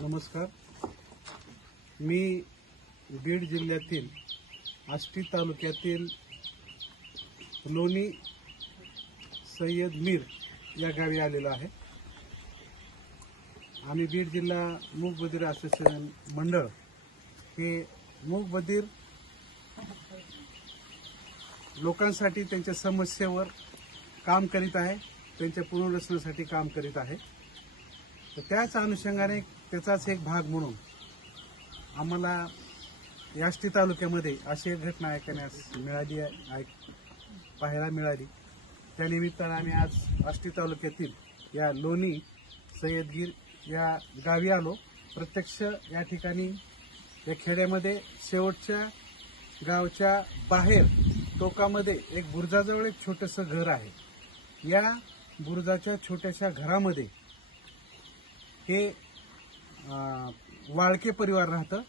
नमस्कार. मी बीड जिल्ह्यातील आष्टी तालुक्यातील लोणी सय्यद मीर या गावी आलेलो आहे. आम्ही बीड जिल्हा मूक बधीर असोसिएशन मंडळ हे मूक बधीर लोकांसाठी त्यांच्या समस्येवर काम करीत आहे, त्यांच्या पुनर्वसनासाठी काम करीत आहे. तर त्याच अनुषंगाने त्याचाच एक भाग म्हणून आम्हाला आष्टी तालुक्यामध्ये अशी एक घटना ऐकण्यास पाहायला मिळाली. त्या निमित्तानं आम्ही आज आष्टी तालुक्यातील या लोणी सय्यदगीर या गावी आलो. प्रत्यक्ष या ठिकाणी या खेड्यामध्ये शेवटच्या गावच्या बाहेर टोकामध्ये एक बुरुजाजवळ एक छोटंसं घर आहे. या बुरुजाच्या छोट्याशा घरामध्ये हे वाळके परिवार राहतं.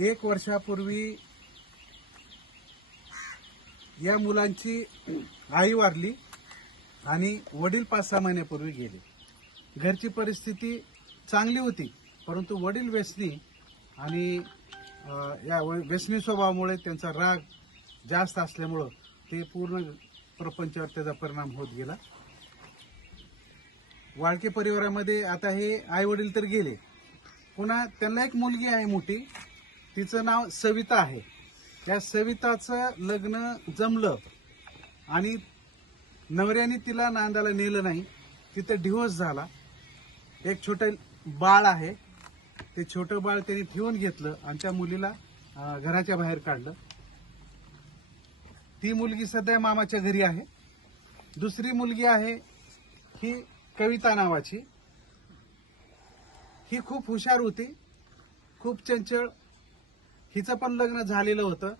1 वर्षापूर्वी या मुलांची आई वारली आणि वडील 5-6 महिन्यापूर्वी गेले. घरची परिस्थिती चांगली होती, परंतु वडील व्यसनी आणि या व्यसनी स्वभावामुळे त्यांचा राग जास्त असल्यामुळं ते पूर्ण प्रपंचावर त्याचा परिणाम होत गेला. वाळके परिवारामध्ये आता हे आई वडील तर गेले, पुन्हा त्यांना एक मुलगी आहे मोठी, तिचं नाव सविता आहे. त्या सविताचं लग्न जमलं आणि नवऱ्याने तिला नांदाला नेलं नाही, तिथं डिव्होर्स झाला. एक छोटं बाळ आहे, ते छोटं बाळ त्यांनी ठेवून घेतलं आणि त्या मुलीला घराच्या बाहेर काढलं. ती मुलगी सध्या मामाच्या घरी आहे. दुसरी मुलगी आहे ही कविता नावाची. ही खूप हुशार होती, खूप चंचळ. हिचं पण लग्न झालेलं होतं.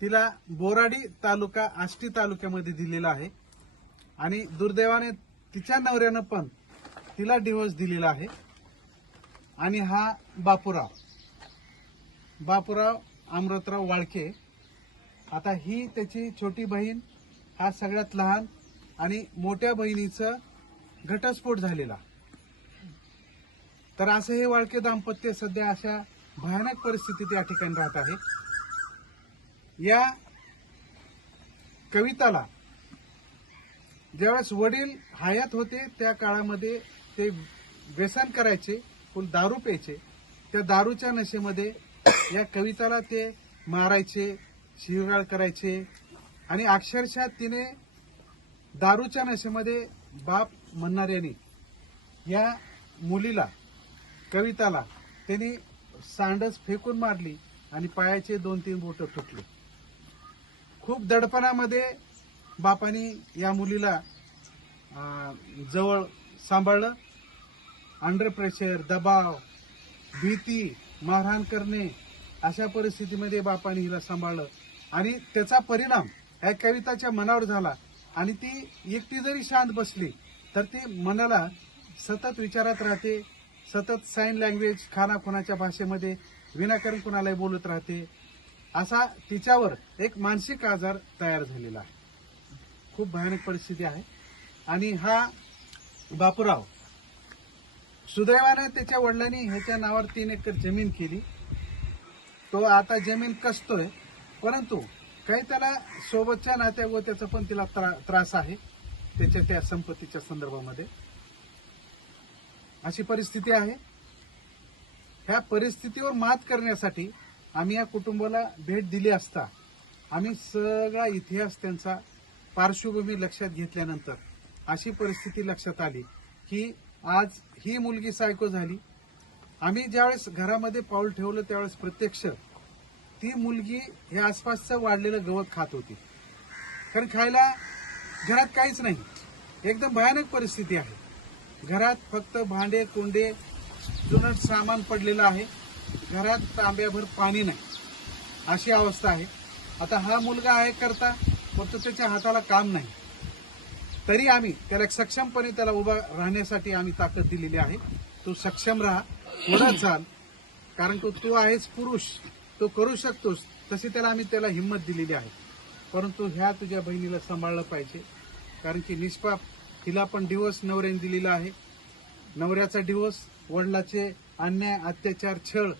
तिला बोराडी तालुका आष्टी तालुक्यामध्ये दिलेला आहे आणि दुर्दैवाने तिच्या नवऱ्यानं पण तिला डिव्होर्स दिलेला आहे. आणि हा बापूराव अमृतराव वाळके. आता ही त्याची छोटी बहीण, हा सगळ्यात लहान, आणि मोठ्या बहिणीचं घटस्फोट झालेला. तर असं हे वाळके दाम्पत्य सध्या अशा भयानक परिस्थितीत या ठिकाणी राहत आहे. या कविताला ज्यावेळेस वडील हयात होते त्या काळामध्ये ते व्यसन करायचे, फुल दारू प्यायचे. त्या दारूच्या नशेमध्ये या कविताला ते मारायचे, शिवीगाळ करायचे आणि अक्षरशः तिने दारूच्या नशेमध्ये बाप म्हणणाऱ्याने या मुलीला, कविताला, त्यांनी सांडच फेकून मारली आणि पायाचे 2-3 बोटं तुटले. खूप दडपणामध्ये बापानी या मुलीला जवळ सांभाळलं. अंडर प्रेशर, दबाव, भीती, मारहाण करणे अशा परिस्थितीमध्ये बापाने हिला सांभाळलं आणि त्याचा परिणाम या कविताच्या मनावर झाला. आणि ती एकटी जरी शांत बसली तर ती मनाला सतत विचारात राहते, सतत साइन लँग्वेज, खानाखुनाच्या भाषेमध्ये विनाकारण कुणालाही बोलत राहते. असा तिच्यावर एक मानसिक आजार तयार झालेला आहे. खूप भयानक परिस्थिती आहे. आणि हा बापूराव सुदैवानं त्याच्या वडिलांनी ह्याच्या नावावर 3 एकर जमीन केली. तो आता जमीन कसतोय, परंतु काही त्याला सोबतच्या नात्यागोत्याचा पण तिला त्रास आहे त्याच्या त्या संपत्तीच्या संदर्भामध्ये. अशी परिस्थिती आहे. ह्या परिस्थितीवर मात करण्यासाठी आम्ही या कुटुंबाला भेट दिली असता आम्ही सगळा इतिहास, त्यांचा पार्श्वभूमी लक्षात घेतल्यानंतर अशी परिस्थिती लक्षात आली की आज ही मुलगी सायको झाली. आम्ही ज्यावेळेस घरामध्ये पाऊल ठेवलं त्यावेळेस प्रत्यक्ष ती मुलगी हे आसपासचं वाढलेलं गवत खात होती. कारण खायला घरात काहीच नाही. एकदम भयानक परिस्थिती आहे. घरात फक्त भांडे कुंडे, जुनं सामान पडलेलं आहे. घरात तांब्याभर पाणी नाही, अशी अवस्था आहे. आता हा मुलगा आहे करता, फक्त त्याच्या हाताला काम नाही. तरी आम्ही त्याला सक्षमपणे त्याला उभा राहण्यासाठी आम्ही ताकद दिलेली आहे. तू सक्षम राहा, पुढे चाल, कारण तू आहेस पुरुष, तो करू शकतोस. तशी त्याला हिंमत दिलेली आहे. परंतु ह्या तुझ्या बहिणीला सांभाळलं पाहिजे, कारण की निष्पाप, तिला पण डिवोर्स नवऱ्याने दिलेला आहे. नवऱ्याचा डिवोर्स, वडिलाचे अन्याय, अत्याचार, छळ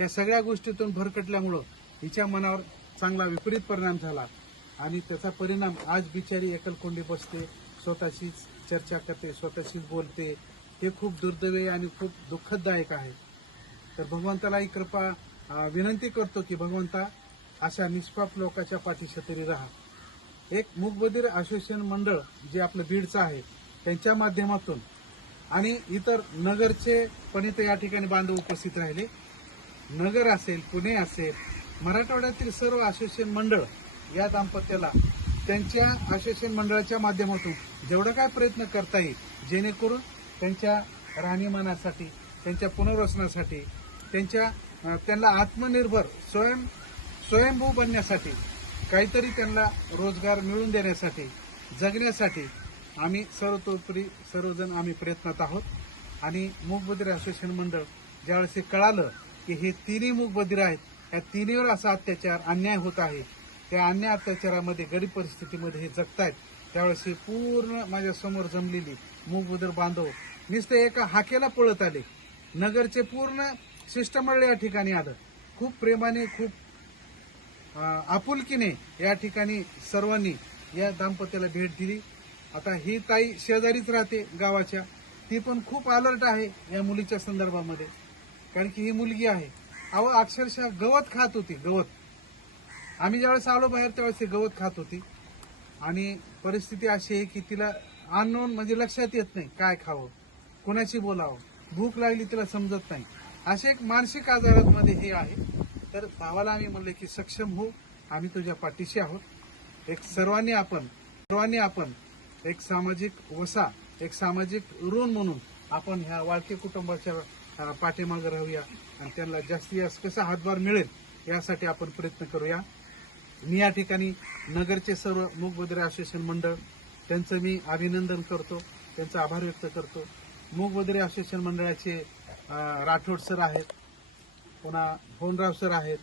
या सगळ्या गोष्टीतून भरकटल्यामुळं हिच्या मनावर चांगला विपरीत परिणाम झाला आणि त्याचा परिणाम आज बिचारी एकलकोंडी बसते, स्वतःशीच चर्चा करते, स्वतःशीच बोलते. हे खूप दुर्दैवी आणि खूप दुःखदायक आहे. तर भगवंताला ही कृपा विनंती करतो की भगवंता अशा निष्पाप लोकांच्या पाठीशी तरी राहा. एक मूकबधीर असोसिएशन मंडळ जे आपलं बीडचं आहे त्यांच्या माध्यमातून आणि इतर नगरचे पण इथं या ठिकाणी बांधव उपस्थित राहिले. नगर असेल, पुणे असेल, मराठवाड्यातील सर्व असोसिएशन मंडळ या दाम्पत्याला त्यांच्या असोसिएशन मंडळाच्या माध्यमातून जेवढा काय प्रयत्न करता येईल जेणेकरून त्यांच्या राहणीमानासाठी, त्यांच्या पुनर्वसनासाठी, त्यांना आत्मनिर्भर स्वयंभू बनण्यासाठी, काहीतरी त्यांना रोजगार मिळवून देण्यासाठी, जगण्यासाठी आम्ही सर्वतोपरी सर्वजण आम्ही प्रयत्नात आहोत. आणि मूकबधीर असोसिएशन मंडळ ज्यावेळेस हे कळालं की हे तिन्ही मूकबधीर आहेत, या तिन्हीवर असा अत्याचार, अन्याय होत आहे, त्या अन्याय अत्याचारामध्ये गरीब परिस्थितीमध्ये हे जगतायत, त्यावेळेस हे पूर्ण माझ्या समोर जमलेली मूकबधीर बांधव नुसते एका हाकेला पळत आले. नगरचे पूर्ण शिष्टमंडळ या ठिकाणी आलं. खूप प्रेमाने, खूप आपुलकीने या ठिकाणी सर्वांनी या दाम्पत्याला भेट दिली. आता ही ताई शेजारीच राहते गावाच्या, ती पण खूप अलर्ट आहे या मुलीच्या संदर्भामध्ये, कारण की ही मुलगी आहे अहो अक्षरशः गवत खात होती. गवत आम्ही ज्यावेळेस आलो बाहेर त्यावेळेस ती गवत खात होती आणि परिस्थिती अशी आहे की तिला अननोन म्हणजे लक्षात येत नाही काय खावं, कोणाशी बोलावं, भूक लागली तिला समजत नाही. असे एक मानसिक आजारामध्ये हे आहे. तर भावाला आम्ही म्हणले की सक्षम हो, आम्ही तुझ्या पाठीशी आहोत. एक सर्वांनी आपण एक सामाजिक वसा, एक सामाजिक ऋण म्हणून आपण ह्या वाळके कुटुंबाच्या पाठीमागे राहूया आणि त्यांना जास्तीत जास्त कसा हातभार मिळेल यासाठी आपण प्रयत्न करूया. मी या ठिकाणी नगरचे सर्व मूकबधीर असोसिएशन मंडळ त्यांचं मी अभिनंदन करतो, त्यांचा आभार व्यक्त करतो. मूकबधीर असोसिएशन मंडळाचे राठोड सर आहेत, पुन्हा होनराव सर आहेत,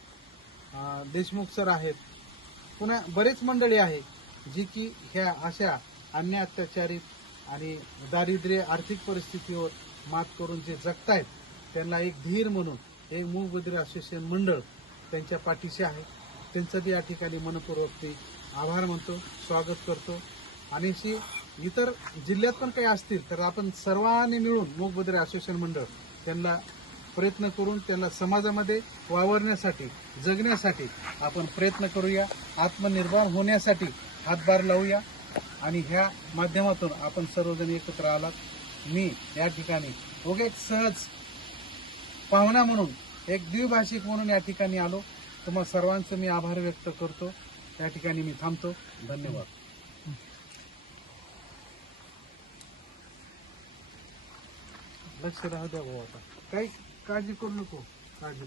देशमुख सर आहेत, पुन्हा बरेच मंडळी आहे जी की ह्या अशा अन्याय, अत्याचारित आणि दारिद्र्य आर्थिक परिस्थितीवर मात करून जे जगतायत त्यांना एक धीर म्हणून एक मूकबधीर असोसिएशन मंडळ त्यांच्या पाठीशी आहे. त्यांचं या ठिकाणी मनपूर्वक आभार मानतो, स्वागत करतो. आणि इतर जिल्ह्यात पण काही असतील तर आपण सर्वांनी मिळून मूकबधीर असोसिएशन मंडळ त्यांना प्रयत्न करून त्यांना समाजामध्ये वावरण्यासाठी, जगण्यासाठी आपण प्रयत्न करूया, आत्मनिर्भर होण्यासाठी हातभार लावूया. आणि ह्या माध्यमातून आपण सर्वजण एकत्र आलात. मी या ठिकाणी एक सहज पाहुणा म्हणून, एक द्विभाषिक म्हणून या ठिकाणी आलो. तुम्हा सर्वांचं मी आभार व्यक्त करतो. या ठिकाणी मी थांबतो. धन्यवाद. लक्ष राहू द्या भाऊ, आता काही काळजी करू नको. काळजी